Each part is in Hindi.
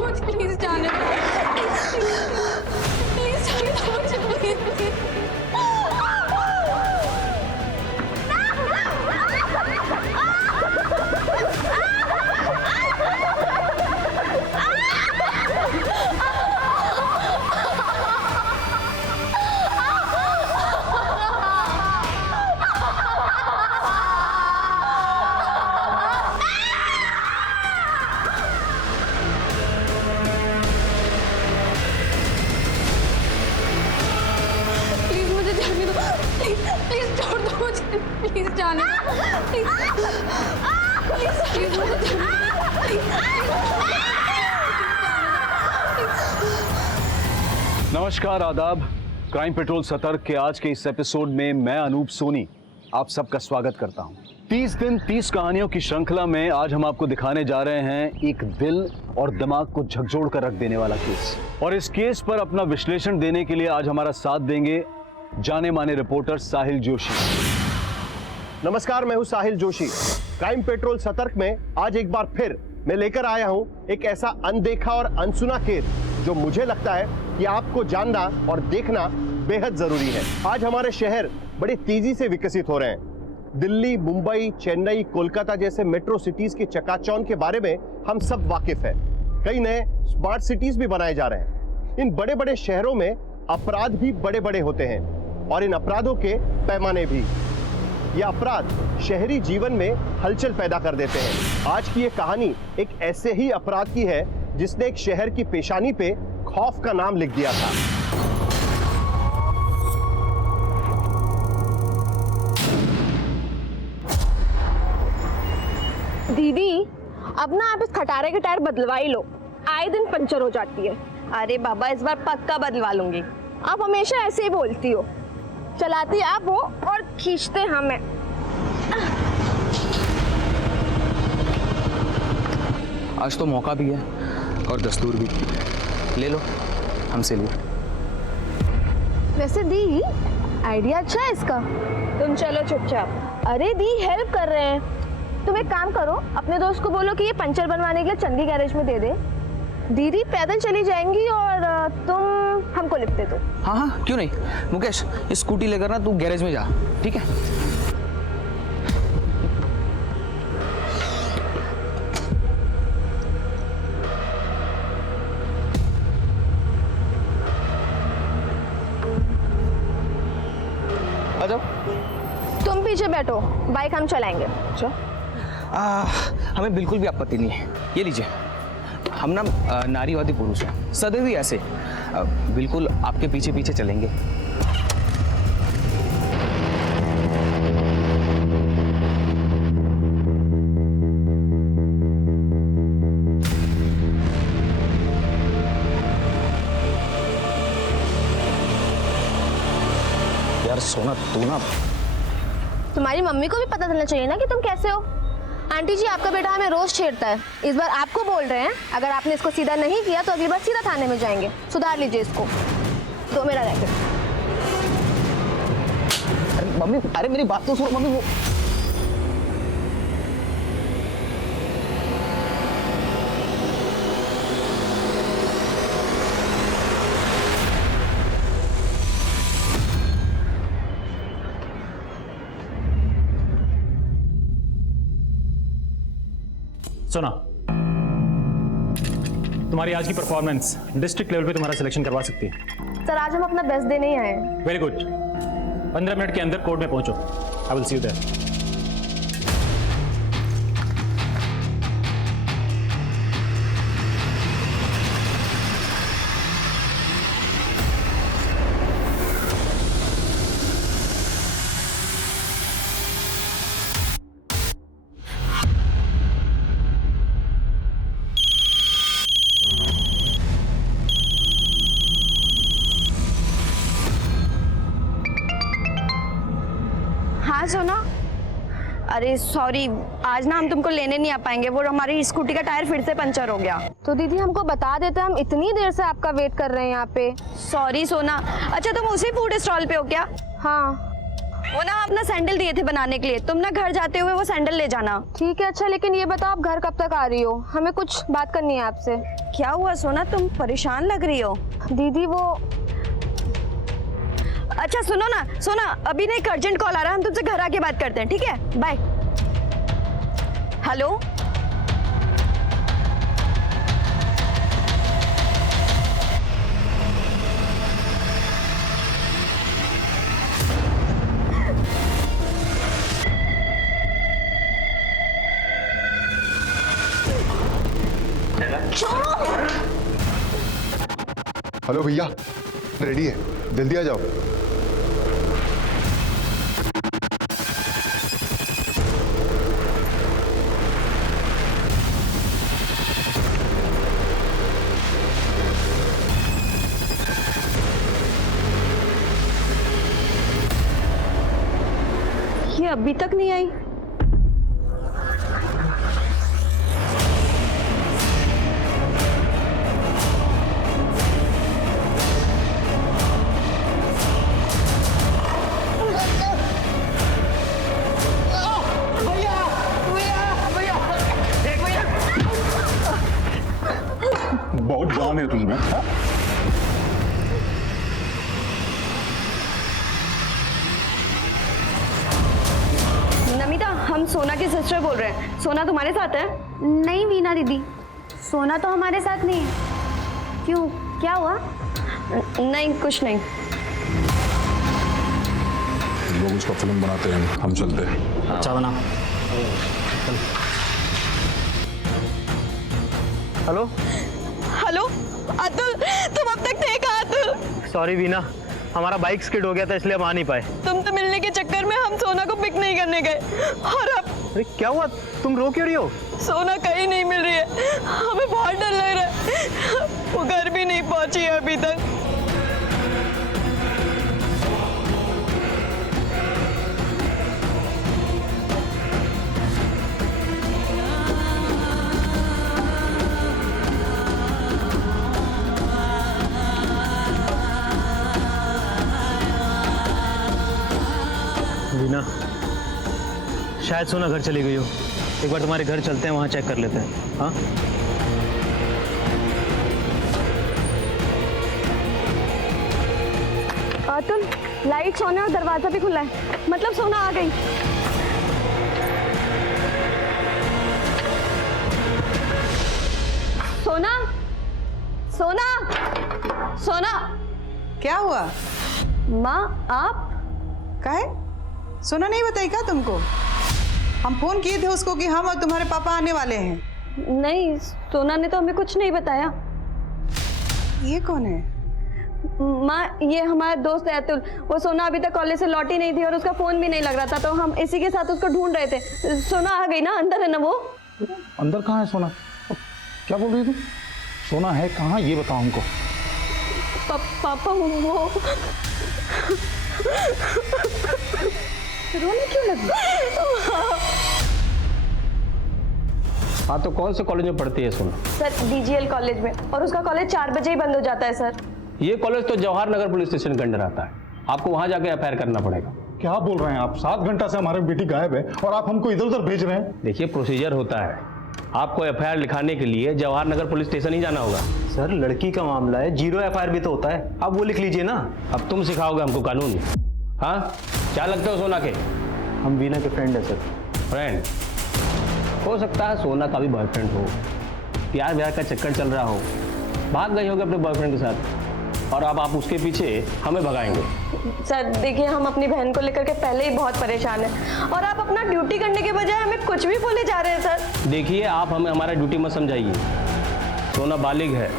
मुझे प्लीज जाने दो, प्लीज जाने दो मुझे, प्लीज। प्लीज छोड़ दो मुझे, प्लीज जाने दो, प्लीज प्लीज मुझे नमस्कार, आदाब। क्राइम पेट्रोल सतर्क के आज के इस एपिसोड में मैं अनूप सोनी आप सबका स्वागत करता हूं। 30 दिन 30 कहानियों की श्रृंखला में आज हम आपको दिखाने जा रहे हैं एक दिल और दिमाग को झकझोर कर रख देने वाला केस। और इस केस पर अपना विश्लेषण देने के लिए आज हमारा साथ देंगे जाने माने रिपोर्टर साहिल जोशी। नमस्कार, मैं हूं साहिल जोशी। क्राइम पेट्रोल सतर्क में आज एक बार फिर मैं लेकर आया हूं एक ऐसा अनदेखा और अनसुना केस जो मुझे लगता है कि आपको जानना और देखना बेहद जरूरी है। आज हमारे शहर बड़ी तेजी से विकसित हो रहे हैं। दिल्ली, मुंबई, चेन्नई, कोलकाता जैसे मेट्रो सिटीज के चकाचौंध के बारे में हम सब वाकिफ हैं। कई नए स्मार्ट सिटीज भी बनाए जा रहे हैं। इन बड़े बड़े शहरों में अपराध भी बड़े बड़े होते हैं और इन अपराधों के पैमाने भी। ये अपराध शहरी जीवन में हलचल पैदा कर देते हैं। आज की ये कहानी एक ऐसे ही अपराध की है जिसने एक शहर की पेशानी पे खौफ का नाम लिख दिया था। दीदी, अब ना आप इस खटारे के टायर बदलवा ही लो, आए दिन पंचर हो जाती है। अरे बाबा, इस बार पक्का बदलवा लूंगी। आप हमेशा ऐसे ही बोलती हो, चलाती आप हो और खींचते हमें। आज तो मौका भी है और दस्तूर भी। ले लो, हमसे लो। वैसे दी, आइडिया अच्छा है इसका। तुम चलो चुपचाप। अरे दी, हेल्प कर रहे हैं। तुम एक काम करो, अपने दोस्त को बोलो कि ये पंचर बनवाने के लिए चंदी गैरेज में दे दे। दीदी पैदल चली जाएंगी और तुम हमको लिफ्ट दे दो। हाँ हाँ, क्यों नहीं। मुकेश, स्कूटी लेकर ना तू गैरेज में जा, ठीक है? आ जाओ। तुम पीछे बैठो, बाइक हम चलाएंगे। अच्छा, हमें बिल्कुल भी आपत्ति नहीं है। ये लीजिए, हम ना नारीवादी पुरुष हैं, सदैव ही ऐसे बिल्कुल आपके पीछे पीछे चलेंगे। यार सोना, तू ना, तुम्हारी मम्मी को भी पता चलना चाहिए ना कि तुम कैसे हो। आंटी जी, आपका बेटा हमें रोज छेड़ता है, इस बार आपको बोल रहे हैं। अगर आपने इसको सीधा नहीं किया तो अगली बार सीधा थाने में जाएंगे। सुधार लीजिए इसको। दो मेरा रैकेट। अरे मम्मी, अरे मेरी बात तो सुनो मम्मी। वो सुना, तुम्हारी आज की परफॉर्मेंस डिस्ट्रिक्ट लेवल पे तुम्हारा सिलेक्शन करवा सकती है। सर, आज हम अपना बेस्ट दे नहीं आए हैं। Very good. 15 मिनट के अंदर कोर्ट में पहुंचो। I will see you there. हाँ सोना, अरे सॉरी, आज ना हम तुमको लेने नहीं आ पाएंगे। वो हमारी स्कूटी का टायर फिर से पंचर हो गया। तो दीदी हमको बता देते, हम इतनी देर से आपका वेट कर रहे हैं यहाँ पे। सॉरी सोना। अच्छा, तुम उसी फूड स्टॉल पे हो क्या? हाँ। वो ना अपना सैंडल दिए थे बनाने के लिए, तुम ना घर जाते हुए वो सैंडल ले जाना। ठीक है अच्छा, लेकिन ये बताओ आप घर कब तक आ रही हो? हमें कुछ बात करनी है आपसे। क्या हुआ सोना, तुम परेशान लग रही हो? दीदी वो अच्छा सुनो ना, सोना अभी ना एक अर्जेंट कॉल आ रहा है, हम तुमसे घर आके बात करते हैं, ठीक है? बाय। हेलो हेलो भैया, रेडी है, जल्दी आ जाओ। ये अभी तक नहीं आई। बहुत जान है तुझमें। हाँ? नमिता, हम सोना की सिस्टर बोल रहे हैं। सोना तुम्हारे साथ है? नहीं वीना दीदी, सोना तो हमारे साथ नहीं है। क्यों, क्या हुआ? नहीं कुछ नहीं। लोग उसका फिल्म बनाते हैं, हम चलते हैं। अच्छा बना। हेलो हेलो अतुल, तुम अब तक थे कहाँ? अतुल सॉरी वीना, हमारा बाइक स्किड हो गया था इसलिए हम आ नहीं पाए। तुम तो मिलने के चक्कर में हम सोना को पिक नहीं करने गए, और अब अरे क्या हुआ, तुम रो क्यों रही हो? सोना कहीं नहीं मिल रही है, हमें बहुत डर लग रहा है। वो घर भी नहीं पहुंची है अभी तक। वीना, शायद सोना घर चली गई हो। एक बार तुम्हारे घर चलते हैं, वहाँ चेक कर लेते हैं। हाँ अतुल, लाइट्स ऑन है और दरवाजा भी खुला है, मतलब सोना आ गई। सोना, सोना, सोना। क्या हुआ? माँ आप? काहे? सोना नहीं बताई क्या तुमको? हम फोन किए थे उसको कि हम और तुम्हारे पापा आने वाले हैं। नहीं, सोना ने तो हमें कुछ नहीं बताया। ये कौन है? माँ, ये हमारा दोस्त है अतुल। वो सोना अभी तक कॉलेज से लौटी नहीं थी और उसका फोन भी नहीं लग रहा था, तो हम इसी के साथ उसको ढूंढ रहे थे। सोना आ गई ना, अंदर है ना वो? अंदर कहाँ है सोना? क्या बोल रही तू? सोना है कहाँ, ये बताओ हमको। पापा वो रोने क्यों लगी? हाँ, तो कौन से कॉलेज में पढ़ती है सोना? सर DGL कॉलेज में, और उसका कॉलेज 4 बजे ही बंद हो जाता है सर। ये कॉलेज तो जवाहर नगर पुलिस स्टेशन के अंडर आता है, आपको वहाँ जाके एफआईआर करना पड़ेगा। क्या बोल रहे हैं आप? 7 घंटा से हमारी बेटी गायब है और आप हमको इधर उधर भेज रहे हैं। देखिए, प्रोसीजर होता है, आपको एफआईआर लिखाने के लिए जवाहर नगर पुलिस स्टेशन ही जाना होगा। सर, लड़की का मामला है, 0 एफआईआर भी तो होता है, आप वो लिख लीजिए ना। अब तुम सिखाओगे हमको कानून? हाँ, क्या लगते हो सोना के? हम वीना के फ्रेंड है सर। फ्रेंड हो सकता है सोना का भी बॉयफ्रेंड हो, प्यार व्यार का चक्कर चल रहा हो, भाग गई होगी अपने बॉयफ्रेंड के साथ, और अब आप उसके पीछे हमें भगाएंगे। सर देखिए, हम अपनी बहन को लेकर के पहले ही बहुत परेशान हैं, और आप अपना ड्यूटी करने के बजाय हमें कुछ भी बोले जा रहे हैं सर। देखिए, आप हमें हमारा ड्यूटी मत समझाइए। सोना बालिग है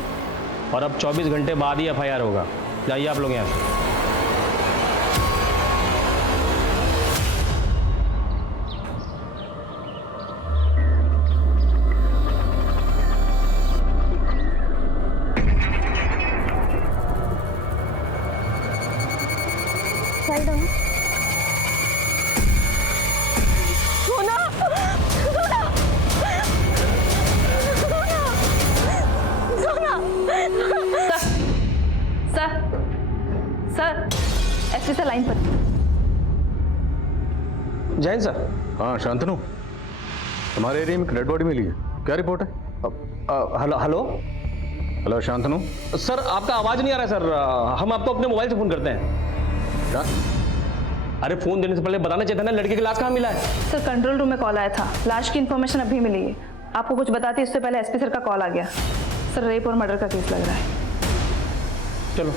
और अब 24 घंटे बाद ही एफआईआर होगा। जाइए आप लोग यहाँ से। सोना, सोना, सोना, सोना। सर, सर, एसपी से लाइन पर। जैन सर। हाँ शांतनु, हमारे एरिया में एक डेड बॉडी मिली है, क्या रिपोर्ट है? Hello hello hello Shantanu. Sir, आपका आवाज नहीं आ रहा है सर। हम आपको अपने मोबाइल से फोन करते हैं। क्या? अरे फोन देने से पहले बताना चाहिए था ना, लड़के की लाश कहाँ मिला है? सर कंट्रोल रूम में कॉल आया था, लाश की इन्फॉर्मेशन अभी मिली है। आपको कुछ बताती इससे पहले एसपी सर का कॉल आ गया। सर रेप और मर्डर का केस लग रहा है। चलो।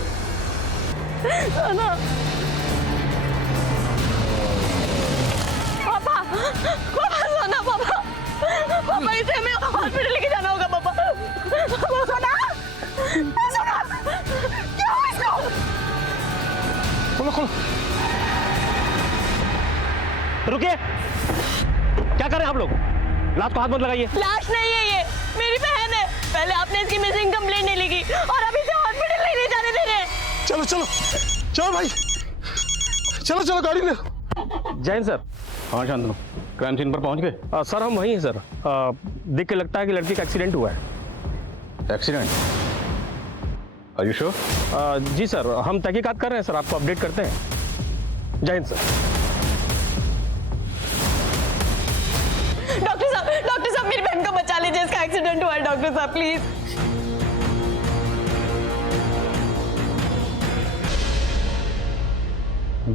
पापा, सोना पापा, पापा इसे हमें हॉस्पिटल लेके जाना होगा पापा। सोना, सोना, क्या हुआ इसको? खोलो खोलो। रुकिए, क्या कर रहे हैं आप लोग? लाश को हाथ मत लगाइए। लाश नहीं है ये, मेरी बहन है। पहले आपने इसकी मिसिंग कंप्लेंट नहीं लिखी और अभी इसे हॉस्पिटल नहीं ले जाने दे रहे हैं। चलो चलो चलो भाई, चलो चलो गाड़ी ले। जैन सर। हाँ शांतनु, क्राइम सीन पर पहुंच गए? सर हम वहीं हैं सर। देख के लगता है कि लड़की का एक्सीडेंट हुआ है। एक्सीडेंट? Are you sure? जी सर, हम तहकीकात कर रहे हैं सर, आपको अपडेट करते हैं। जय हिंद सर। डॉक्टर साहब मेरी बहन को बचा लीजिए, इसका एक्सीडेंट हुआ है डॉक्टर साहब प्लीज।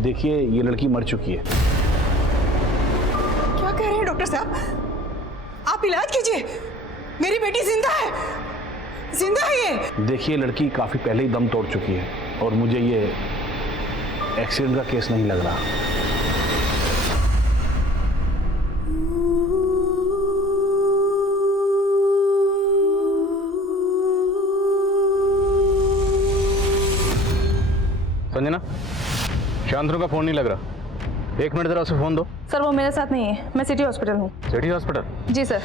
देखिए, ये लड़की मर चुकी है। क्या कह रहे हैं डॉक्टर साहब? आप इलाज कीजिए, मेरी बेटी जिंदा है, जिंदा है ये। देखिए, लड़की काफी पहले ही दम तोड़ चुकी है और मुझे ये एक्सीडेंट का केस नहीं लग रहा। संजना, शांतनु का फोन नहीं लग रहा। 1 मिनट जरा उसे फोन दो। सर वो मेरे साथ नहीं है, मैं सिटी हॉस्पिटल हूँ। City hospital? जी सर।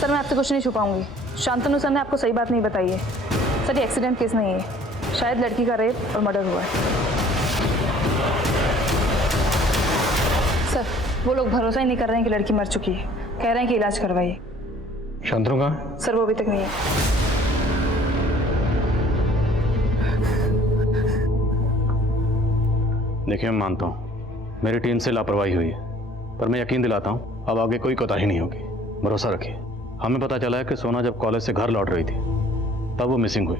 सर मैं आपसे कुछ नहीं छुपाऊंगी, शांतनु सर ने आपको सही बात नहीं बताई है। सर ये एक्सीडेंट केस नहीं है, शायद लड़की का रेप और मर्डर हुआ है। सर वो लोग भरोसा ही नहीं कर रहे हैं कि लड़की मर चुकी है, कह रहे हैं कि इलाज करवाइए। शांतनु कहाँ? सर वो अभी तक नहीं है। देखिए, मैं मानता हूँ मेरी टीम से लापरवाही हुई है, पर मैं यकीन दिलाता हूँ अब आगे कोई कोताही नहीं होगी। भरोसा रखिए। हमें पता चला है कि सोना जब कॉलेज से घर लौट रही थी तब वो मिसिंग हुई।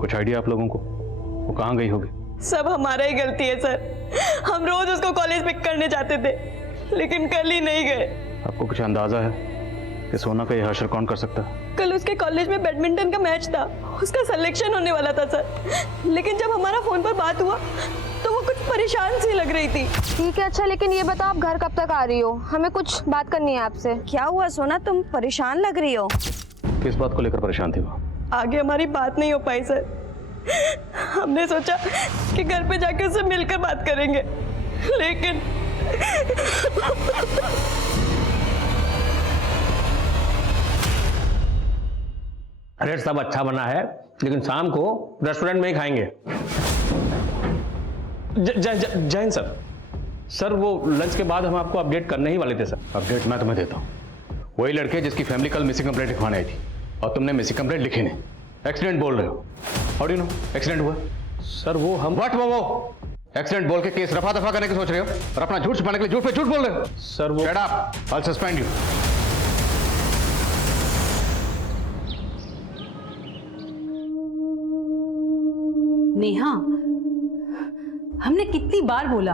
कुछ आइडिया आप लोगों को, वो कहाँ गई होगी? सब हमारा ही गलती है सर, हम रोज उसको कॉलेज पिक करने जाते थे लेकिन कल ही नहीं गए। आपको कुछ अंदाजा है कि सोना का यह हश्र कौन कर सकता है? कल उसके कॉलेज में बैडमिंटन का मैच था, उसका सिलेक्शन होने वाला था सर, लेकिन जब हमारा फोन पर बात हुआ तो वो कुछ परेशान सी लग रही थी। ठीक है, अच्छा लेकिन ये बताओ आप घर कब तक आ रही हो? हमें कुछ बात करनी है आपसे। क्या हुआ सोना, तुम परेशान लग रही हो? किस बात को लेकर परेशान थी वो? आगे हमारी बात नहीं हो पाई सर, हमने सोचा कि घर पे जाके उससे मिलकर बात करेंगे, लेकिन रेट सब अच्छा बना है, लेकिन शाम को रेस्टोरेंट में ही खाएंगे। जैन सर। सर वो लंच के बाद हम आपको अपडेट करने ही वाले थे सर। अपडेट मैं तुम्हें देता हूँ। वही लड़के जिसकी फैमिली कल मिसिंग कंप्लेंट लिखवाने आई थी और तुमने मिसिंग कंप्लेंट लिखी नहीं, एक्सीडेंट बोल रहे हो। How do you know accident हुआ? सर वो हम वो एक्सीडेंट बोल के केस रफा दफा करने की सोच रहे हो और अपना झूठ छुपाने के लिए झूठ पे झूठ बोल रहे हो। सर वो Shut up, I'll suspend you. Neha, हमने कितनी बार बोला,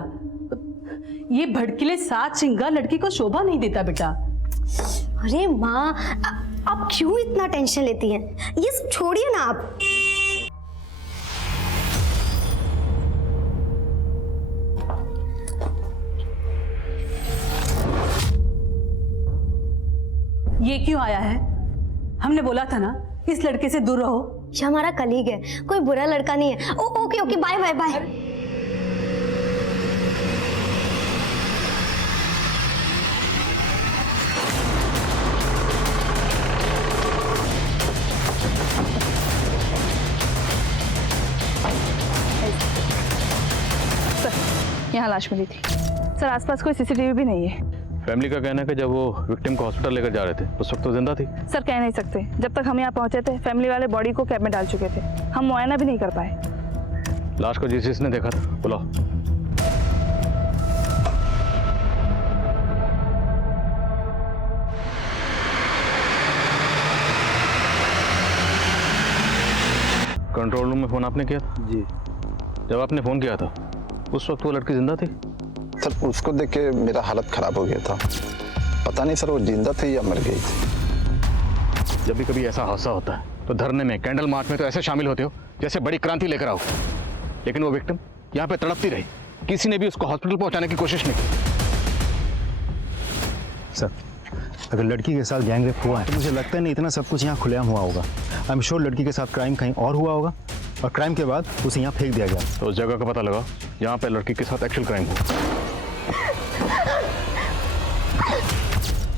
ये भड़कीले सात श्रृंगार लड़की को शोभा नहीं देता बेटा। अरे माँ, आप क्यों इतना टेंशन लेती हैं? ये सब छोड़िए ना आप। ये क्यों आया है? हमने बोला था ना इस लड़के से दूर रहो। ये हमारा कलीग है, कोई बुरा लड़का नहीं है। Okay okay, bye bye bye. Sir यहाँ लाश मिली थी सर, आसपास कोई सीसीटीवी भी नहीं है। फैमिली का कहना है कि जब वो विक्टिम को हॉस्पिटल लेकर जा रहे थे उस वक्त तो जिंदा थी। सर कह नहीं सकते, जब तक हम यहाँ पहुंचे थे फैमिली वाले बॉडी को कैब में डाल चुके थे, हम मुआयना भी नहीं कर पाए। लाश को जिसने देखा था बुलाओ। कंट्रोल रूम में फ़ोन आपने किया था? जी जब आपने फ़ोन किया था उस वक्त वो लड़की जिंदा थी? सर उसको देख के मेरा हालत ख़राब हो गया था, पता नहीं सर वो जिंदा थी या मर गई थी। जब भी कभी ऐसा हादसा होता है तो धरने में, कैंडल मार्च में तो ऐसे शामिल होते हो जैसे बड़ी क्रांति लेकर आओ, लेकिन वो विक्टिम यहाँ पे तड़पती रही, किसी ने भी उसको हॉस्पिटल पहुँचाने की कोशिश नहीं की। सर अगर लड़की के साथ गैंग रेप हुआ है तो मुझे लगता है नहीं इतना सब कुछ यहाँ खुलेआम हुआ होगा। आई एम श्योर लड़की के साथ क्राइम कहीं और हुआ होगा और क्राइम के बाद उसे यहाँ फेंक दिया गया। तो उस जगह का पता लगा जहाँ पे लड़की के साथ एक्चुअल क्राइम हुआ।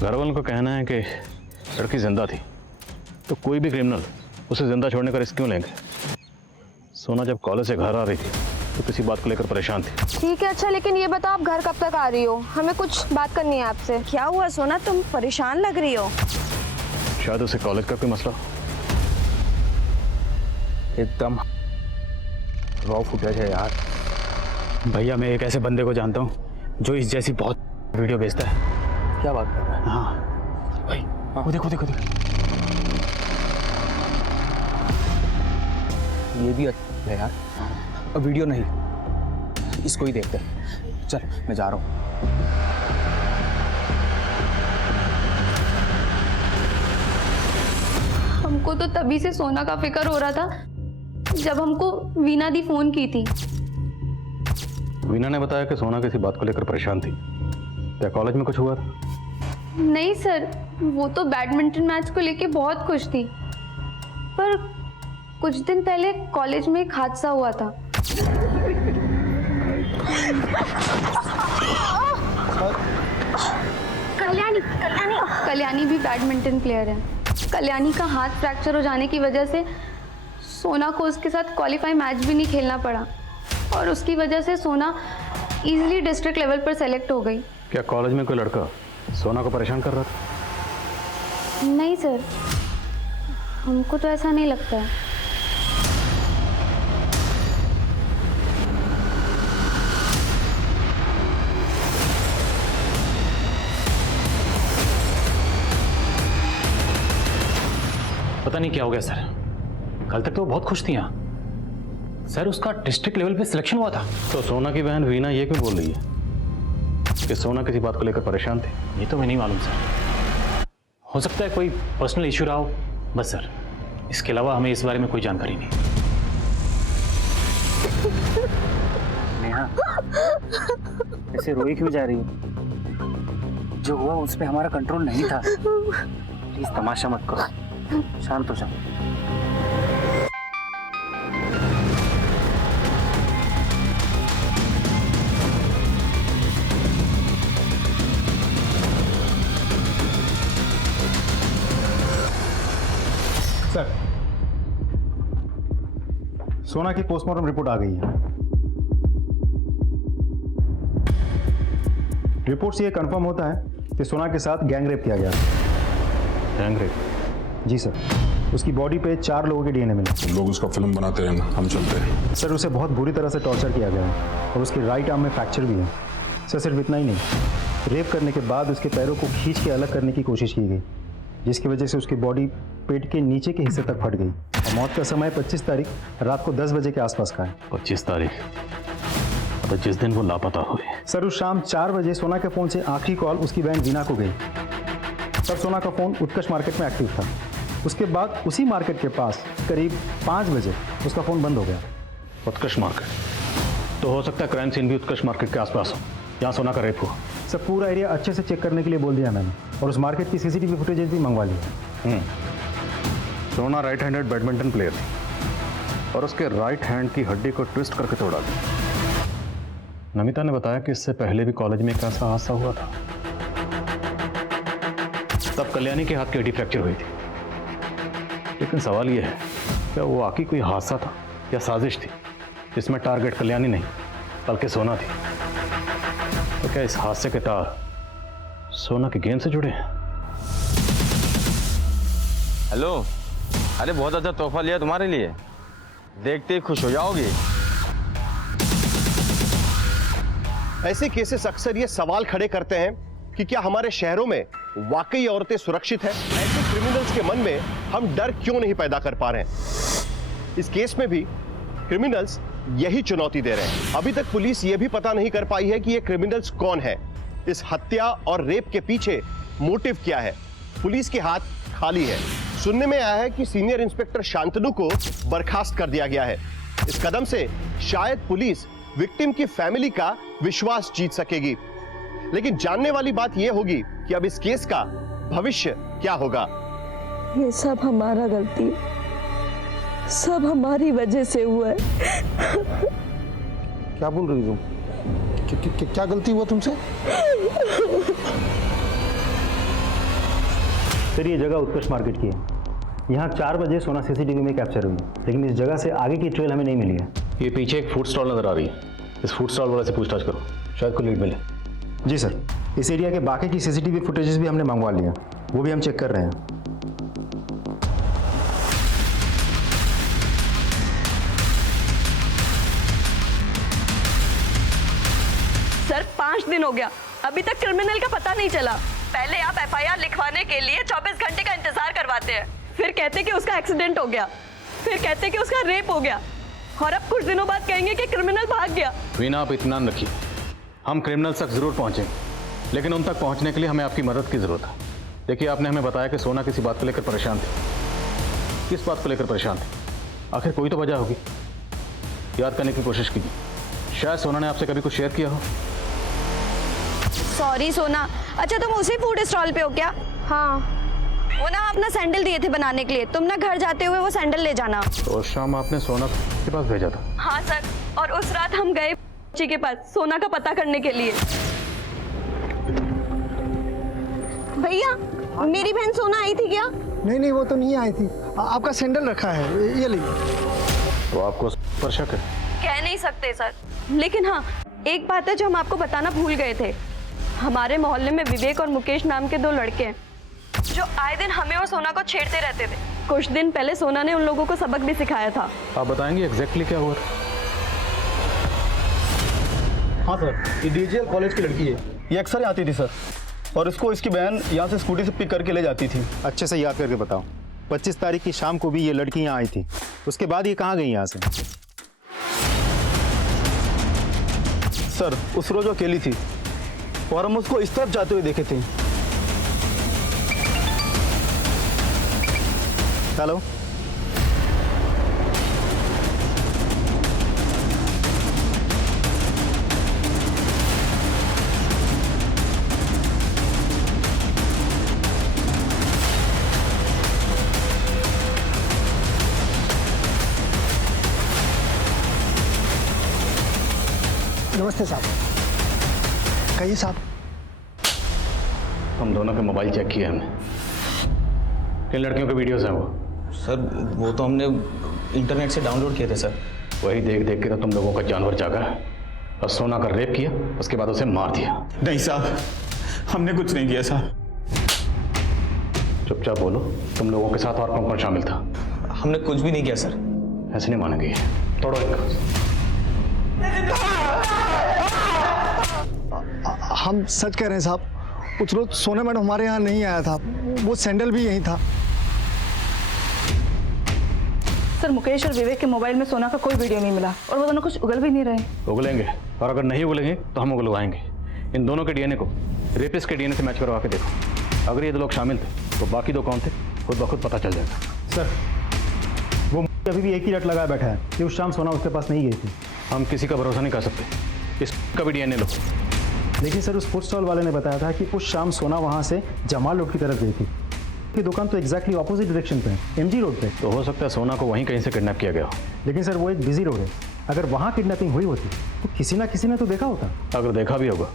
घर वालों का कहना है कि लड़की जिंदा थी, तो कोई भी क्रिमिनल उसे जिंदा छोड़ने का रिस्क क्यों लेंगे? सोना जब कॉलेज से घर आ रही थी तो किसी बात को लेकर परेशान थी। ठीक है, अच्छा लेकिन ये बताओ आप घर कब तक आ रही हो? हमें कुछ बात करनी है आपसे। क्या हुआ सोना, तुम परेशान लग रही हो? शायद उसे कॉलेज का कोई मसला। एकदम रॉ फुटेज है यार। भैया मैं एक ऐसे बंदे को जानता हूँ जो इस जैसी बहुत वीडियो भेजता है। क्या बात कर रहा है? हाँ भाई, वो देखो देखो देखो, ये भी अच्छा है यार। अब वीडियो नहीं, इसको ही देखते हैं। चल मैं जा रहा हूँ। हमको तो तभी से सोना का फिक्र हो रहा था जब हमको वीना दी फोन की थी। वीना ने बताया कि सोना किसी बात को लेकर परेशान थी। क्या कॉलेज में कुछ हुआ था? नहीं सर, वो तो बैडमिंटन मैच को लेके बहुत खुश थी, पर कुछ दिन पहले कॉलेज में एक हादसा हुआ था। कल्याणी भी बैडमिंटन प्लेयर है। कल्याणी का हाथ फ्रैक्चर हो जाने की वजह से सोना को उसके साथ क्वालिफाई मैच भी नहीं खेलना पड़ा और उसकी वजह से सोना इजीली डिस्ट्रिक्ट लेवल पर सेलेक्ट हो गई। क्या कॉलेज में कोई लड़का सोना को परेशान कर रहा था? नहीं सर, हमको तो ऐसा नहीं लगता है। पता नहीं क्या हो गया सर, कल तक तो वो बहुत खुश थी यहाँ। सर उसका डिस्ट्रिक्ट लेवल पे सिलेक्शन हुआ था। तो सोना की बहन वीना ये क्यों बोल रही है कि सोना किसी बात को लेकर परेशान थी? ये तो मैं नहीं मालूम सर, हो सकता है कोई पर्सनल इशू रहा हो, बस सर। इसके अलावा हमें इस बारे में कोई जानकारी नहीं। नेहा ऐसे रोई क्यों जा रही हो? जो हुआ उस पे हमारा कंट्रोल नहीं था। प्लीज तमाशा मत करो, शांत हो जाओ। सर सोना की पोस्टमार्टम रिपोर्ट आ गई है। रिपोर्ट से यह कंफर्म होता है कि सोना के साथ गैंग रेप किया गया। Gang rape? जी सर, उसकी बॉडी पे 4 लोगों के डीएनए मिले। लोग उसका फिल्म बनाते रहना, हम चलते हैं। सर उसे बहुत बुरी तरह से टॉर्चर किया गया है और उसके राइट आर्म में फ्रैक्चर भी है। सर सिर्फ इतना ही नहीं, रेप करने के बाद उसके पैरों को खींच के अलग करने की कोशिश की गई, जिसकी वजह से उसकी बॉडी पेट के नीचे के हिस्से तक फट गई। और मौत का समय 25 तारीख रात को 10 बजे के आसपास का है। 25 तारीख, तो जिस दिन वो लापता हुए। सर उस शाम 4 बजे सोना के फ़ोन से आखिरी कॉल उसकी बहन वीना को गई। तब सोना का फ़ोन उत्कर्ष मार्केट में एक्टिव था। उसके बाद उसी मार्केट के पास करीब 5 बजे उसका फ़ोन बंद हो गया। उत्कर्ष मार्केट, तो हो सकता है क्राइम सीन भी उत्कर्ष मार्केट के आसपास हो, जहाँ सोना का रेप हुआ। सर पूरा एरिया अच्छे से चेक करने के लिए बोल दिया मैंने और उस मार्केट की सीसीटीवी फुटेजेस भी मंगवा ली है। सोना राइट हैंडेड बैडमिंटन प्लेयर थी और उसके राइट हैंड की हड्डी को ट्विस्ट करके तोड़ा दी। नमिता ने बताया कि इससे पहले भी कॉलेज में एक ऐसा हादसा हुआ था। तब कल्याणी के हाथ की हड्डी फ्रैक्चर हुई थी। लेकिन सवाल यह है, क्या वो वाकई कोई हादसा था या साजिश थी जिसमें टारगेट कल्याणी नहीं बल्कि सोना थी? तो क्या इस हादसे के तार सोना के गेम से जुड़े हैं? हेलो, अरे बहुत अच्छा तोहफा लिया तुम्हारे लिए, देखते ही खुश हो जाओगी। ऐसे केसेस अक्सर ये सवाल खड़े करते हैं कि क्या हमारे शहरों में वाकई औरतें सुरक्षित हैं? ऐसे क्रिमिनल्स के मन में हम डर क्यों नहीं पैदा कर पा रहे हैं? इस केस में भी क्रिमिनल्स यही चुनौती दे रहे हैं। अभी तक पुलिस यह भी पता नहीं कर पाई है कि ये क्रिमिनल्स कौन है, इस हत्या और रेप के पीछे मोटिव क्या है। पुलिस के हाथ खाली है। सुनने में आया है कि सीनियर इंस्पेक्टर शांतनु को बर्खास्त कर दिया गया है। इस कदम से शायद पुलिस विक्टिम की फैमिली का विश्वास जीत सकेगी। लेकिन जानने वाली बात यह होगी कि अब इस केस का भविष्य क्या होगा। ये सब हमारा गलती है, सब हमारी वजह से हुआ है। क्या बोल रही तुम? क्या गलती हुआ तुमसे? सर ये जगह उत्कर्ष मार्केट की है। यहाँ 4 बजे सोना सीसीटीवी में कैप्चर हुई, लेकिन इस जगह से आगे की ट्रेल हमें नहीं मिली है। ये पीछे एक फूड स्टॉल नजर आ रही है, इस फूड स्टॉल वाले से पूछताछ करो, शायद कोई लीड मिले। जी सर, इस एरिया के बाकी की सीसीटीवी फुटेजेस भी हमने मंगवा लिया, वो भी हम चेक कर रहे हैं। सर 5 दिन हो गया, अभी तक क्रिमिनल का पता नहीं चला। पहले आप एफआईआर लिखवाने के लिए 24 घंटे का इंतजार करवाते हैं, फिर कहते कि उसका एक्सीडेंट हो गया, फिर कहते कि उसका रेप हो गया, और अब कुछ दिनों बाद कहेंगे कि क्रिमिनल भाग गया। वीना आप इत्मीनान रखिए, हम क्रिमिनल तक जरूर पहुंचेंगे, लेकिन उन तक पहुंचने के लिए हमें आपकी मदद की जरूरत है। देखिए आपने हमें बताया कि सोना किसी बात को लेकर परेशान थी। किस बात को लेकर परेशान थी? आखिर कोई तो वजह होगी। याद करने की कोशिश कीजिए, शायद सोना ने आपसे कभी कुछ शेयर किया हो। सॉरी सोना। अच्छा तुम उसी फूड स्टॉल पे हो क्या? हाँ। वो ना अपना सैंडल दिए थे बनाने के लिए, तुम ना घर जाते हुए वो सैंडल ले जाना। तो उस शाम आपने सोना के पास भेजा था? हाँ सर, और उस रात हम गए जी के पास सोना का पता करने के लिए। भैया मेरी बहन सोना आई थी क्या? नहीं वो तो नहीं आई थी, आपका सैंडल रखा है, ये लीजिए। तो आपको पर शक है? कह नहीं सकते सर, लेकिन हाँ एक बात है जो हम आपको बताना भूल गए थे। हमारे मोहल्ले में विवेक और मुकेश नाम के 2 लड़के हैं जो आए दिन हमें और सोना को छेड़ते रहते थे। कुछ दिन पहले सोना ने उन लोगों को सबक भी सिखाया था। आप बताएंगे एग्जैक्टली क्या हुआ? हाँ सर, ये डीजीएल कॉलेज की लड़की है, ये अक्सर आती थी सर, और इसको इसकी बहन यहाँ से स्कूटी से पिक करके ले जाती थी। अच्छे से याद करके बताओ, 25 तारीख की शाम को भी ये लड़की यहाँ आई थी, उसके बाद ये कहाँ गई यहाँ से? सर उस रोज वो अकेली थी और हम उसको इस तरफ जाते हुए देखे थे। हेलो, नमस्ते साहब। कहिए साहब। हम दोनों के मोबाइल चेक किए हमने, किन लड़कियों के वीडियोस हैं वो? सर वो तो हमने इंटरनेट से डाउनलोड किए थे सर। वही देख देख के तो तुम लोगों का जानवर जागा है और सोना का रेप किया, उसके बाद उसे मार दिया। नहीं साहब, हमने कुछ नहीं किया साहब। चुपचाप बोलो, तुम लोगों के साथ और कौन कौन शामिल था? हमने कुछ भी नहीं किया सर। ऐसे नहीं मानेंगे, तोड़ो एक। हम सच कह रहे हैं साहब, उस रोज सोना मैडम हमारे यहाँ नहीं आया था, वो सैंडल भी यहीं था। सर मुकेश और विवेक के मोबाइल में सोना का कोई वीडियो नहीं मिला और वो दोनों कुछ उगल भी नहीं रहे। उगलेंगे, और अगर नहीं उगलेंगे तो हम उगलवाएंगे। इन दोनों के डीएनए को रेपिस्ट के डीएनए से मैच करवा के देखो। अगर ये 2 लोग शामिल थे तो बाकी 2 कौन थे खुद ब खुद पता चल जाएगा। सर वो अभी भी एक ही रट लगाया बैठा है कि उस शाम सोना उसके पास नहीं गई थी। हम किसी का भरोसा नहीं कर सकते, इसका भी डीएनए लो। लेकिन सर उस फूड स्टॉल वाले ने बताया था कि उस शाम सोना वहाँ से जमाल रोड की तरफ गई थी। की दुकान तो एग्जैक्टली ऑपोजिट डायरेक्शन पे है, एमजी रोड पे। तो हो सकता है सोना को वहीं कहीं से किडनैप किया गया हो। लेकिन सर वो एक बिजी रोड है, अगर वहाँ किडनैपिंग हुई होती तो किसी ना किसी ने तो देखा होता। अगर देखा भी होगा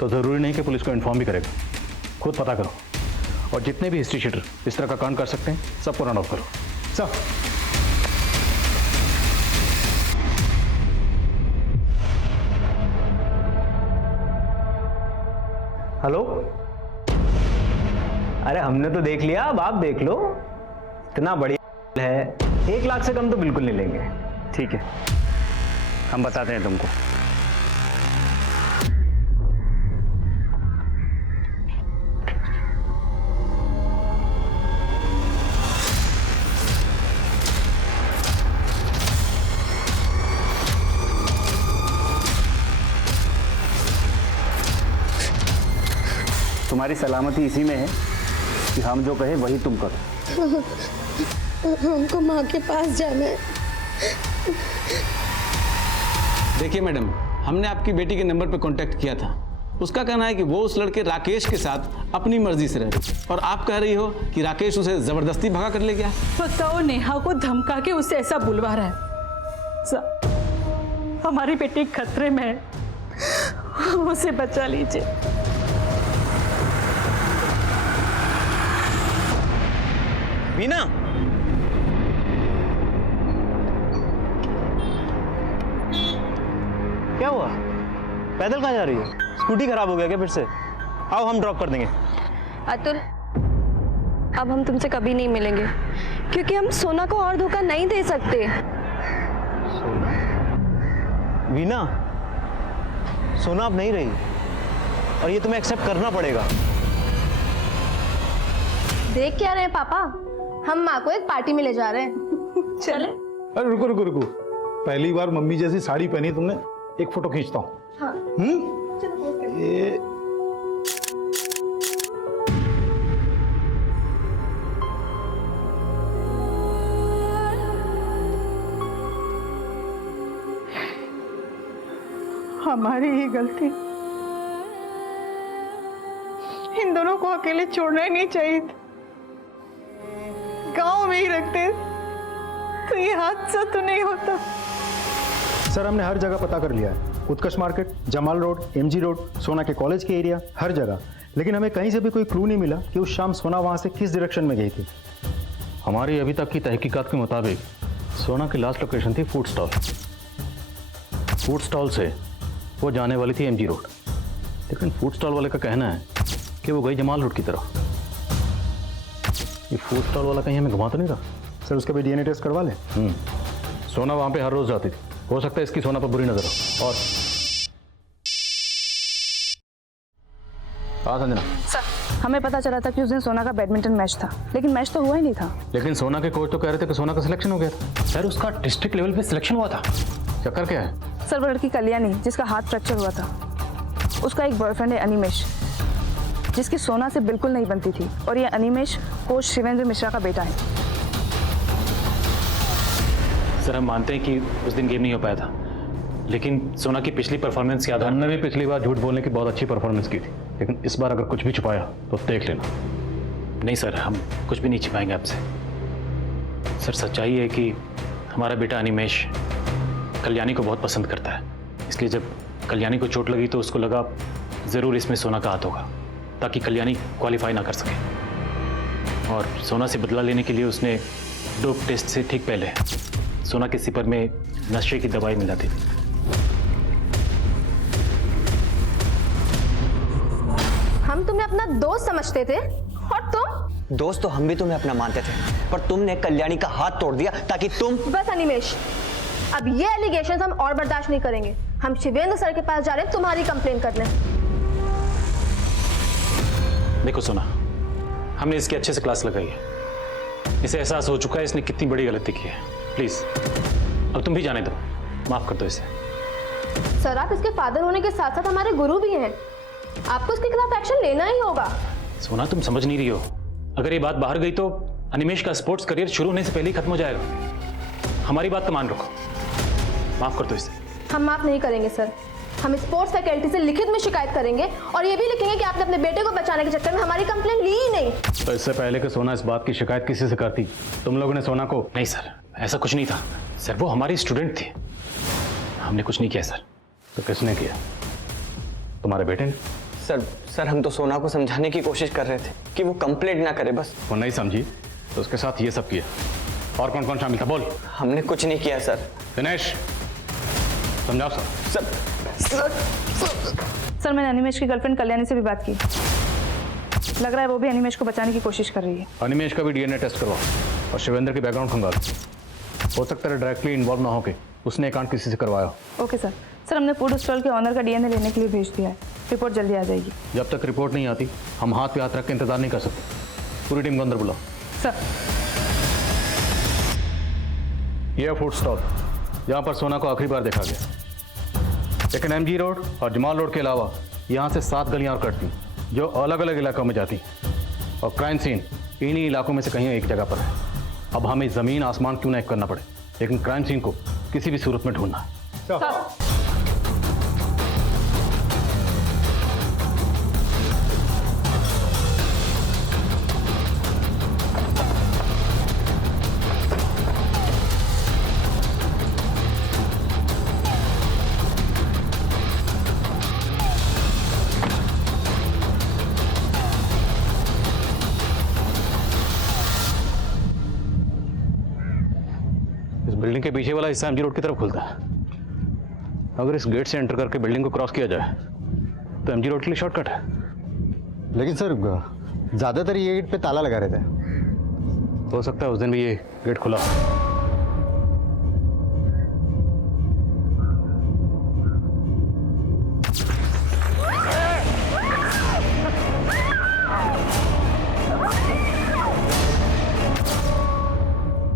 तो ज़रूरी नहीं कि पुलिस को इन्फॉर्म भी करेगा। खुद पता करो, और जितने भी हिस्ट्री शीटर इस तरह का कांड कर सकते हैं सबको रन ऑफ करो। सर हेलो, अरे हमने तो देख लिया, अब आप देख लो। इतना बढ़िया है, 1 लाख से कम तो बिल्कुल नहीं लेंगे। ठीक है, हम बताते हैं तुमको। तुम्हारी सलामती इसी में है कि हम जो कहे वही तुम करो। हमको माँ के पास जाना है। देखिए मैडम, हमने आपकी बेटी के नंबर पर कांटेक्ट किया था। उसका कहना है कि वो उस लड़के राकेश के साथ अपनी मर्जी से रह रही, और आप कह रही हो कि राकेश उसे जबरदस्ती भगा कर ले गया। बताओ, नेहा को धमका के उसे ऐसा बुलवा रहा है। हमारी बेटी खतरे में है, उसे बचा लीजिए। वीना, क्या हुआ? पैदल कहाँ जा रही हो? स्कूटी खराब हो गया क्या फिर से? आओ हम ड्रॉप कर देंगे। अतुल, अब हम तुमसे कभी नहीं मिलेंगे, क्योंकि हम सोना को और धोखा नहीं दे सकते। वीना, सोना अब नहीं रही और ये तुम्हें एक्सेप्ट करना पड़ेगा। देख क्या रहे हैं पापा? हम माँ को एक पार्टी में ले जा रहे हैं। चले? अरे रुको रुको रुको, पहली बार मम्मी जैसी साड़ी पहनी तुमने, एक फोटो खींचता हूँ। हाँ। ये हमारी ही गलती, इन दोनों को अकेले छोड़ना ही नहीं चाहिए था। गांव में ही रखते तो ये हादसा तो नहीं होता। सर, हमने हर जगह पता कर लिया है, Utkarsh market, Jamal road, MG road, सोना के कॉलेज के एरिया, हर जगह। लेकिन हमें कहीं से भी कोई क्लू नहीं मिला कि उस शाम सोना वहां से किस डायरेक्शन में गई थी। हमारी अभी तक की तहकीकात के मुताबिक सोना की लास्ट लोकेशन थी फूड स्टॉल। फूड स्टॉल से वो जाने वाली थी एमजी रोड, लेकिन फूड स्टॉल वाले का कहना है कि वो गई जमाल रोड की तरफ। ये फूड स्टॉल वाला कहीं हमें घुमा तो नहीं रहा? सर, उसका भी डीएनए टेस्ट करवा लें। सोना वहाँ पे हर रोज जाती थी, हो सकता है इसकी सोना पर बुरी नजर हो। और हाँ संजना सर, हमें पता चला था कि उस दिन सोना का बैडमिंटन मैच था, लेकिन मैच तो हुआ ही नहीं था। लेकिन सोना के कोच तो कह रहे थे कि सोना का सिलेक्शन हो गया था। सर, उसका डिस्ट्रिक्ट लेवल पे सिलेक्शन हुआ था। चक्कर क्या है? सर, वो लड़की कल्याणी जिसका हाथ फ्रैक्चर हुआ था, उसका एक बॉयफ्रेंड है अनिमेश, जिसकी सोना से बिल्कुल नहीं बनती थी। और ये अनिमेश कोच शिवेंद्र मिश्रा का बेटा है। सर, हम मानते हैं कि उस दिन गेम नहीं हो पाया था, लेकिन सोना की पिछली परफॉर्मेंस के आधार हमने भी पिछली बार झूठ बोलने की बहुत अच्छी परफॉर्मेंस की थी, लेकिन इस बार अगर कुछ भी छुपाया तो देख लेना। नहीं सर, हम कुछ भी नहीं छिपाएंगे आपसे। सर, सच्चाई है कि हमारा बेटा अनिमेश कल्याणी को बहुत पसंद करता है, इसलिए जब कल्याणी को चोट लगी तो उसको लगा ज़रूर इसमें सोना का हाथ होगा, ताकि कल्याणी क्वालिफाई ना कर सके। और सोना से बदला लेने के लिए उसने डोप टेस्ट से ठीक पहले सोना के सिपर में नशे की दवाई मिला दी। हम तुम्हें अपना दोस्त समझते थे, और तुम? दोस्त तो हम भी तुम्हें अपना मानते थे, पर तुमने कल्याणी का हाथ तोड़ दिया ताकि तुम। बस अनिमेश, अब ये एलिगेशंस हम और बर्दाश्त नहीं करेंगे। हम शिवेंद्र सर के पास जा रहे हैं तुम्हारी कंप्लेन करने। देखो सोना, हमने इसकी अच्छे से क्लास लगाई है, इसे एहसास हो चुका है इसने कितनी बड़ी गलती की है। प्लीज अब तुम भी जाने दो, माफ कर दो इसे। सर, आप इसके फादर होने के साथ साथ हमारे गुरु भी हैं, आपको इसके खिलाफ एक्शन लेना ही होगा। सोना, तुम समझ नहीं रही हो, अगर ये बात बाहर गई तो अनिमेश का स्पोर्ट्स करियर शुरू होने से पहले ही खत्म हो जाएगा। हमारी बात का मान रखो, माफ कर दो इसे। हम माफ नहीं करेंगे सर, हम स्पोर्ट्स फैकल्टी से लिखित में शिकायत करेंगे और ये भी लिखेंगे कि आपने अपने बेटे को बचाने के चक्कर में हमारी कंप्लेन ली ही नहीं। तो इससे पहले कि सोना इस बात की शिकायत किसी से करती, तुम लोगों ने सोना को। नहीं सर, ऐसा कुछ नहीं था सर, वो हमारी स्टूडेंट थी, हमने कुछ नहीं किया सर। तो किसने किया? तुम्हारे बेटे ने? सर हम तो सोना को समझाने की कोशिश कर रहे थे कि वो कंप्लेंट ना करे, बस। वो नहीं समझी तो उसके साथ ये सब किया। और कौन कौन शामिल था, बोल। हमने कुछ नहीं किया सर। दिनेश, समझाओ सर। सर, मैंने अनिमेश की गर्लफ्रेंड कल्याणी से भी बात की, लग रहा है वो भी अनिमेश को बचाने की कोशिश कर रही है। अनिमेश का भी डीएनए टेस्ट करवाओ और शिवेंद्र की बैकग्राउंड खंगालो, हो सकता है डायरेक्टली इन्वॉल्व ना होके उसने कांड किसी से करवाया। Okay sir. सर, हमने फूड स्टॉल के ऑनर का डीएनए लेने के लिए भेज दिया है, रिपोर्ट जल्दी आ जाएगी। जब तक रिपोर्ट नहीं आती हम हाथ पे हाथ रख के इंतजार नहीं कर सकते। पूरी टीम को अंदर बुलाओ। सर, यह फूड स्टॉल यहाँ पर सोना को आखिरी बार देखा गया, लेकिन एमजी रोड और जमाल रोड के अलावा यहाँ से 7 गलियां और कटती, जो अलग अलग इलाकों में जाती और क्राइम सीन इन्हीं इलाकों में से कहीं एक जगह पर है। अब हमें ज़मीन आसमान क्यों ना एक करना पड़े, लेकिन क्राइम सीन को किसी भी सूरत में ढूंढना है। बिल्डिंग के पीछे वाला हिस्सा एमजी रोड की तरफ खुलता है। अगर इस गेट से एंटर करके बिल्डिंग को क्रॉस किया जाए तो एमजी रोड के लिए शॉर्टकट है। लेकिन सर ज़्यादातर ये गेट पे ताला लगा रहता है। हो सकता है उस दिन भी ये गेट खुला हो।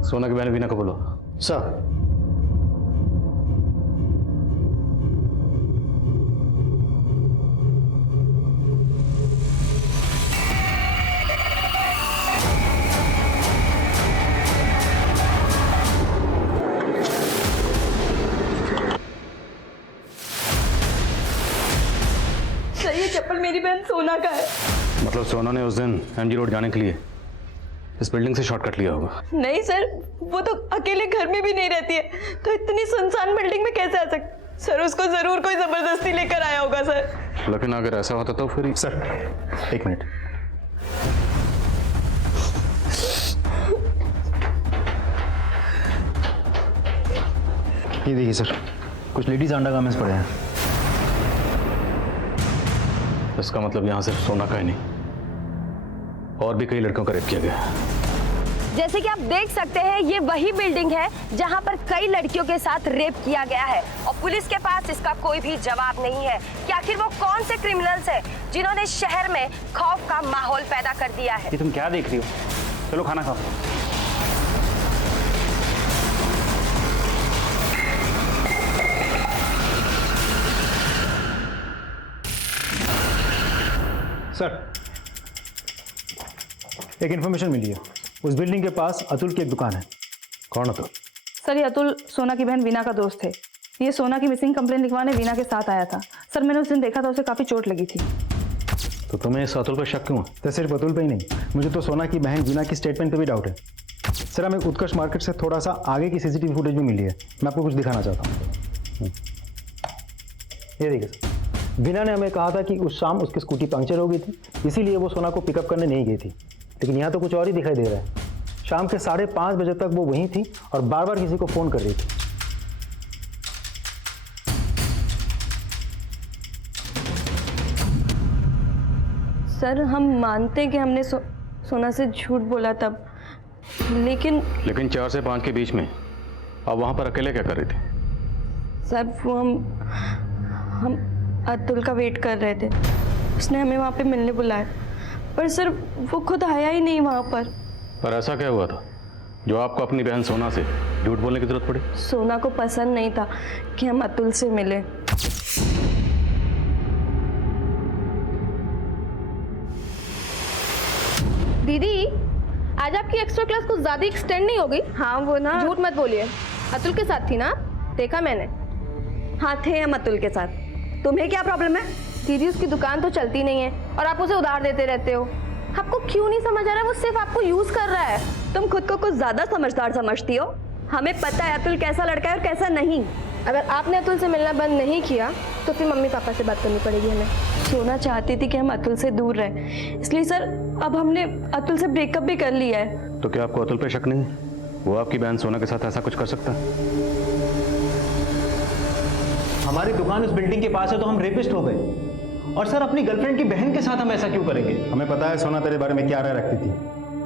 सोना की बहन वीना को बोलो। सर सर ये चप्पल मेरी बहन सोना का है। मतलब सोना ने उस दिन एमजी रोड जाने के लिए इस बिल्डिंग से शॉर्टकट लिया होगा। नहीं सर, वो तो अकेले घर में भी नहीं रहती है, तो इतनी सुनसान बिल्डिंग में कैसे आ सकती? सर उसको जरूर कोई जबरदस्ती लेकर आया होगा सर। लेकिन अगर ऐसा होता तो फिर सर एक मिनट। ये देखिए सर, कुछ लेडीज अंडर गारमेंट्स पड़े हैं। इसका मतलब यहाँ सिर्फ सोना का ही नहीं, और भी कई लड़कियों का रेप किया गया। जैसे कि आप देख सकते हैं, ये वही बिल्डिंग है जहां पर कई लड़कियों के साथ रेप किया गया है और पुलिस के पास इसका कोई भी जवाब नहीं है कि आखिर वो कौन से क्रिमिनल्स हैं जिन्होंने शहर में खौफ का माहौल पैदा कर दिया है। ये तुम क्या देख रही हो? चलो खाना खाओ। सर एक इन्फॉर्मेशन मिली है, उस बिल्डिंग के पास अतुल की एक दुकान है। कौन अतुल? सर ये अतुल सोना की बहन वीना का दोस्त है। ये सोना की मिसिंग कंप्लेंट लिखवाने वीना के साथ आया था। सर मैंने उस दिन देखा था, उसे काफ़ी चोट लगी थी। तो तुम्हें इस अतुल पर शक क्यों है? तो सिर्फ अतुल पे ही नहीं, मुझे तो सोना की बहन वीना की स्टेटमेंट पे भी डाउट है। सर हमें उत्कर्ष मार्केट से थोड़ा सा आगे की सीसीटीवी फुटेज भी मिली है, मैं आपको कुछ दिखाना चाहता हूँ। ये देखिए सर, वीना ने हमें कहा था कि उस शाम उसकी स्कूटी पंक्चर हो गई थी, इसीलिए वो सोना को पिकअप करने नहीं गई थी। लेकिन यहाँ तो कुछ और ही दिखाई दे रहा है। शाम के 5:30 बजे तक वो वहीं थी और बार बार किसी को फ़ोन कर रही थी। सर हम मानते हैं कि हमने सोना से झूठ बोला तब, लेकिन 4 से 5 के बीच में आप वहाँ पर अकेले क्या कर रही थी? सर वो हम अतुल का वेट कर रहे थे। उसने हमें वहाँ पे मिलने बुलाया, पर सर वो खुद आया ही नहीं वहाँ पर। पर ऐसा क्या हुआ था जो आपको अपनी बहन सोना से झूठ बोलने की जरूरत पड़ी? सोना को पसंद नहीं था कि हम अतुल से मिले। दीदी आज आपकी एक्स्ट्रा क्लास कुछ ज्यादा एक्सटेंड नहीं हो गई? हाँ वो ना, झूठ मत बोलिए, अतुल के साथ थी ना? देखा मैंने। हाँ थे हम अतुल के साथ। तुम्हें क्या प्रॉब्लम है? दीदी उसकी दुकान तो चलती नहीं है और आप उसे उधार देते रहते हो। आपको क्यों नहीं समझ आ रहा है? वो सिर्फ आपको यूज कर रहा है। तुम खुद को कुछ ज्यादा समझदार समझती हो। हमें पता है अतुल कैसा लड़का है और कैसा नहीं। अगर आपने अतुल से मिलना बंद नहीं किया तो फिर मम्मी पापा से बात करनी पड़ेगी हमें। सोना चाहती थी कि हम अतुल से दूर रहें, इसलिए सर अब हमने अतुल से ब्रेकअप भी कर लिया है। तो क्या आपको अतुल पे शक नहीं है? वो आपकी बहन सोना के साथ ऐसा कुछ कर सकता है? हमारी दुकान उस बिल्डिंग के पास है तो हम रेपिस्ट हो गए, और सर अपनी गर्लफ्रेंड की बहन के साथ हम ऐसा क्यों करेंगे? हमें पता है सोना तेरे बारे में क्या राय रखती थी।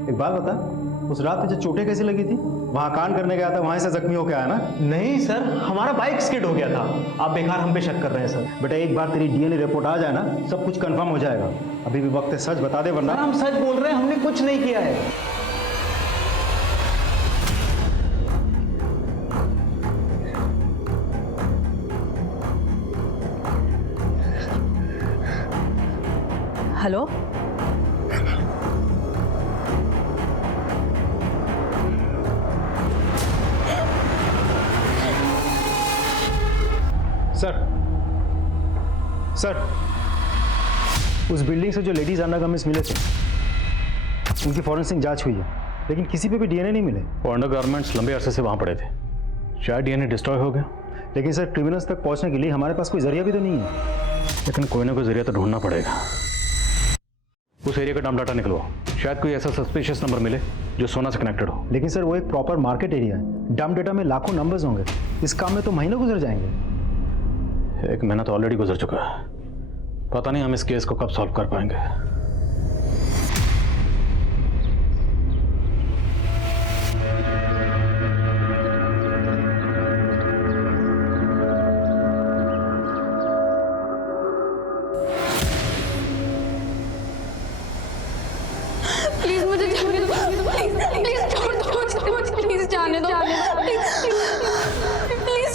एक बात बता, उस रात तुझे चोटें कैसे लगी थी? वहाँ कांड करने गया था, वहाँ से जख्मी होकर आया ना? नहीं सर, हमारा बाइक स्किड हो गया था। आप बेकार हम पे शक कर रहे हैं सर। बेटा एक बार तेरी डीएनए रिपोर्ट आ जाए ना, सब कुछ कंफर्म हो जाएगा। अभी भी वक्त है, सच बता दे वरना। हम सच बोल रहे हैं, हमने कुछ नहीं किया है। हेलो, सर उस बिल्डिंग से जो लेडीज अंडरगारमेंट्स मिले थे उनकी फॉरेंसिक जांच हुई है, लेकिन किसी पे भी डीएनए नहीं मिले। वो अंडरगारमेंट्स लंबे अरसे से वहाँ पड़े थे, शायद डीएनए डिस्ट्रॉय हो गया। लेकिन सर क्रिमिनल्स तक पहुँचने के लिए हमारे पास कोई जरिया भी तो नहीं है। लेकिन कोई ना कोई जरिया तो ढूंढना पड़ेगा। उस एरिया का डम डाटा निकलवाओ, शायद कोई ऐसा सस्पिशियस नंबर मिले जो सोना से कनेक्टेड हो। लेकिन सर वो एक प्रॉपर मार्केट एरिया है, डम डेटा में लाखों नंबर्स होंगे, इस काम में तो महीनों गुजर जाएंगे। 1 महीना तो ऑलरेडी गुजर चुका है, पता नहीं हम इस केस को कब सॉल्व कर पाएंगे। प्लीज मुझे जाने दो, प्लीज छोड़ दो, प्लीज जाने दो, प्लीज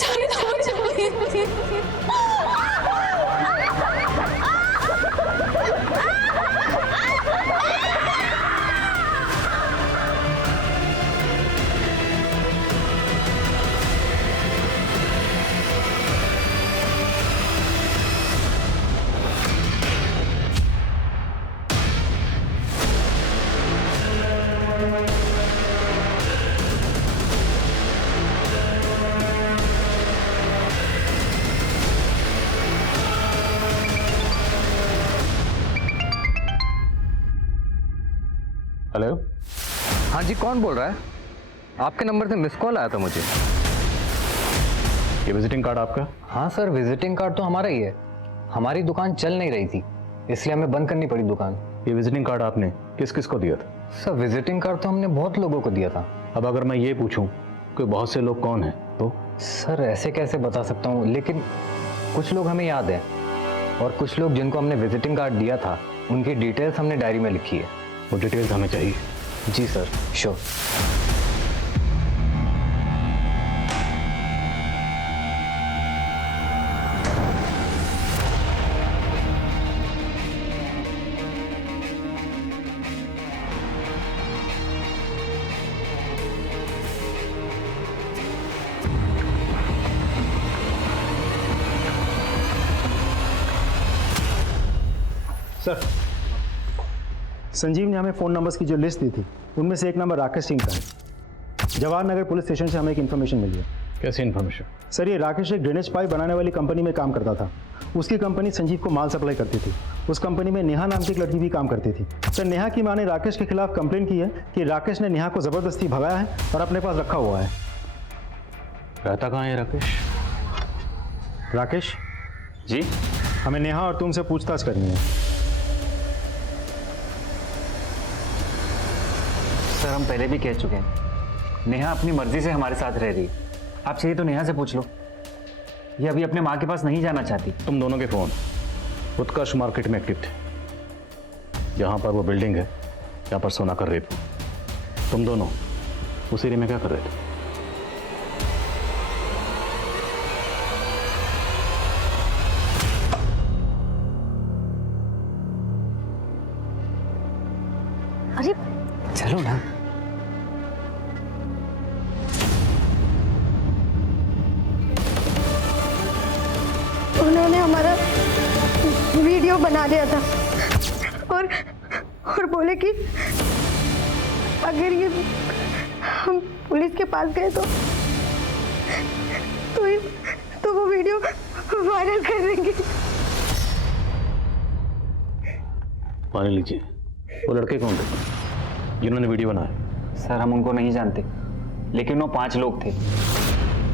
जाने दो मुझे, प्लीज। हेलो, हाँ जी, कौन बोल रहा है? आपके नंबर से मिस कॉल आया था मुझे। ये विजिटिंग कार्ड आपका? हाँ सर, विजिटिंग कार्ड तो हमारा ही है। हमारी दुकान चल नहीं रही थी, इसलिए हमें बंद करनी पड़ी दुकान। ये विजिटिंग कार्ड आपने किस किस को दिया था? सर विजिटिंग कार्ड तो हमने बहुत लोगों को दिया था। अब अगर मैं ये पूछूं कि बहुत से लोग कौन हैं तो? सर ऐसे कैसे बता सकता हूँ, लेकिन कुछ लोग हमें याद है और कुछ लोग जिनको हमने विजिटिंग कार्ड दिया था उनकी डिटेल्स हमने डायरी में लिखी है। वो डिटेल्स हमें चाहिए। जी सर, श्योर। सर संजीव ने हमें फ़ोन नंबर्स की जो लिस्ट दी थी उनमें से एक नंबर राकेश सिंह का है। जवाहर नगर पुलिस स्टेशन से हमें एक इन्फॉर्मेशन मिली है। कैसी इन्फॉर्मेशन? सर ये राकेश एक ड्रेनेज पाइप बनाने वाली कंपनी में काम करता था। उसकी कंपनी संजीव को माल सप्लाई करती थी। उस कंपनी में नेहा नाम की एक लड़की भी काम करती थी। सर नेहा की मां ने राकेश के खिलाफ कंप्लेन की है कि राकेश ने नेहा को ज़बरदस्ती भगाया है और अपने पास रखा हुआ है। रहता कहाँ है राकेश? राकेश जी, हमें नेहा और तुमसे पूछताछ करनी है। सर हम पहले भी कह चुके हैं, नेहा अपनी मर्जी से हमारे साथ रह रही है। आप चाहिए तो नेहा से पूछ लो, ये अभी अपने माँ के पास नहीं जाना चाहती। तुम दोनों के फ़ोन उत्कर्ष मार्केट में एक्टिव थे, जहाँ पर वो बिल्डिंग है जहाँ पर सोना का रेप हुआ। तुम दोनों उस एरिया में क्या कर रहे थे? अरे चलो ना। उन्होंने हमारा वीडियो बना दिया था और बोले कि अगर ये हम पुलिस के पास गए तो वो वीडियो वायरल कर देंगे। मान लीजिए, वो लड़के कौन थे जिन्होंने वीडियो बनाया? सर हम उनको नहीं जानते, लेकिन वो 5 लोग थे।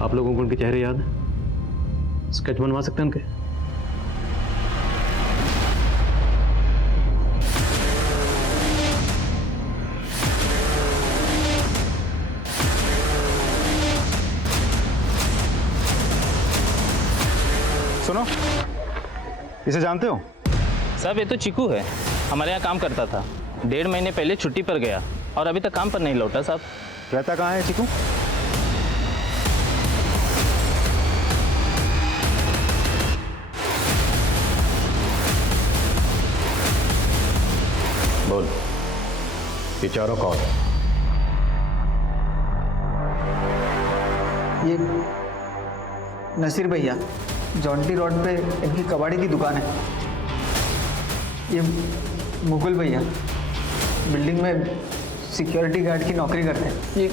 आप लोगों को उनके चेहरे याद हैं? स्केच बनवा सकते हैं उनके? सुनो, इसे जानते हो? साहब ये तो चिकू है, हमारे यहाँ काम करता था। 1.5 महीने पहले छुट्टी पर गया और अभी तक काम पर नहीं लौटा साहब। रहता कहाँ है चिकू? ये चारों कौन? ये नसीर भैया, जॉन्टी रोड पे इनकी कबाड़ी की दुकान है। ये मुकुल भैया, बिल्डिंग में सिक्योरिटी गार्ड की नौकरी करते हैं। ये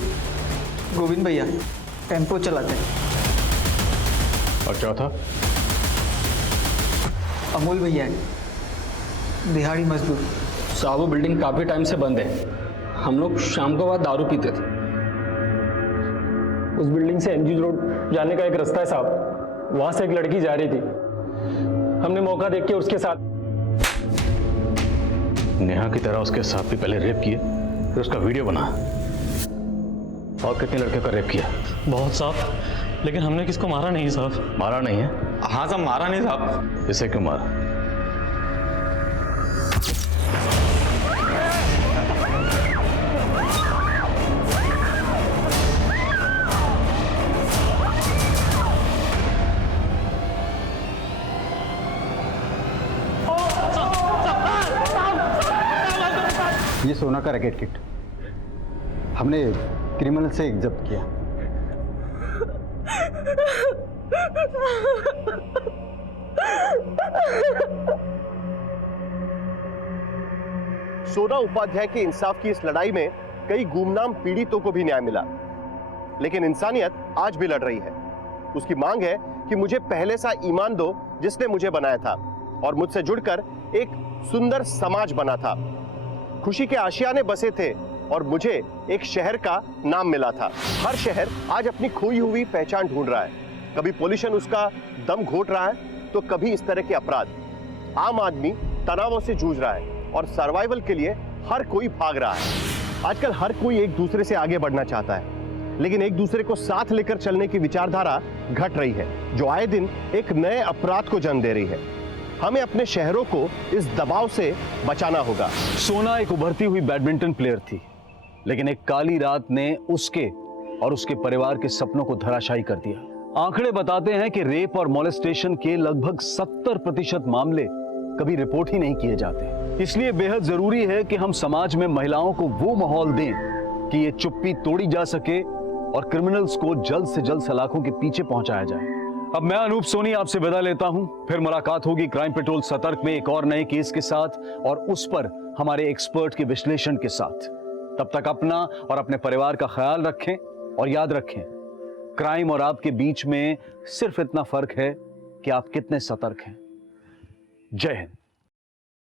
गोविंद भैया, टेम्पो चलाते हैं। और चौथा? अमोल भैया है, दिहाड़ी मजदूर। साहब वो बिल्डिंग काफ़ी टाइम से बंद है। हम लोग शाम को बाद दारू पीते थे। उस बिल्डिंग से एमजी रोड जाने का एक रास्ता है साहब, वहाँ से एक लड़की जा रही थी। हमने मौका देख के उसके साथ। नेहा की तरह उसके साथ भी पहले रेप किए, फिर उसका वीडियो बना। और कितने लड़के का रेप किया? बहुत साहब, लेकिन हमने किसको मारा नहीं साहब। मारा नहीं है? हाँ साहब, मारा नहीं साहब। इसे क्यों मारा? ये सोना का रैकेट किट हमने क्रिमिनल से जब्त किया। सोना उपाध्याय के इंसाफ की इस लड़ाई में कई गुमनाम पीड़ितों को भी न्याय मिला, लेकिन इंसानियत आज भी लड़ रही है। उसकी मांग है कि मुझे पहले सा ईमान दो जिसने मुझे बनाया था और मुझसे जुड़कर एक सुंदर समाज बना था। खुशी के आशियाने बसे थे और मुझे एक शहर का नाम मिला था। हर शहर आज अपनी खोई हुई पहचान ढूंढ रहा है। कभी पॉल्यूशन उसका दम घोट रहा है, तो कभी इस तरह के अपराध। आम आदमी तनावों से जूझ रहा है और सर्वाइवल के लिए हर कोई भाग रहा है। आजकल हर कोई एक दूसरे से आगे बढ़ना चाहता है, लेकिन एक दूसरे को साथ लेकर चलने की विचारधारा घट रही है, जो आए दिन एक नए अपराध को जन्म दे रही है। हमें अपने शहरों को इस दबाव से बचाना होगा। सोना एक उभरती हुई बैडमिंटन प्लेयर थी, लेकिन एक काली रात ने उसके और उसके परिवार के सपनों को धराशायी कर दिया। आंकड़े बताते हैं कि रेप और मोलेस्टेशन के लगभग 70% मामले कभी रिपोर्ट ही नहीं किए जाते। इसलिए बेहद जरूरी है कि हम समाज में महिलाओं को वो माहौल दें कि ये चुप्पी तोड़ी जा सके और क्रिमिनल्स को जल्द से जल्द सलाखों के पीछे पहुंचाया जाए। अब मैं अनूप सोनी आपसे विदा लेता हूं। फिर मुलाकात होगी क्राइम पेट्रोल सतर्क में एक और नए केस के साथ और उस पर हमारे एक्सपर्ट के विश्लेषण के साथ। तब तक अपना और अपने परिवार का ख्याल रखें और याद रखें, क्राइम और आपके बीच में सिर्फ इतना फर्क है कि आप कितने सतर्क हैं। जय हिंद।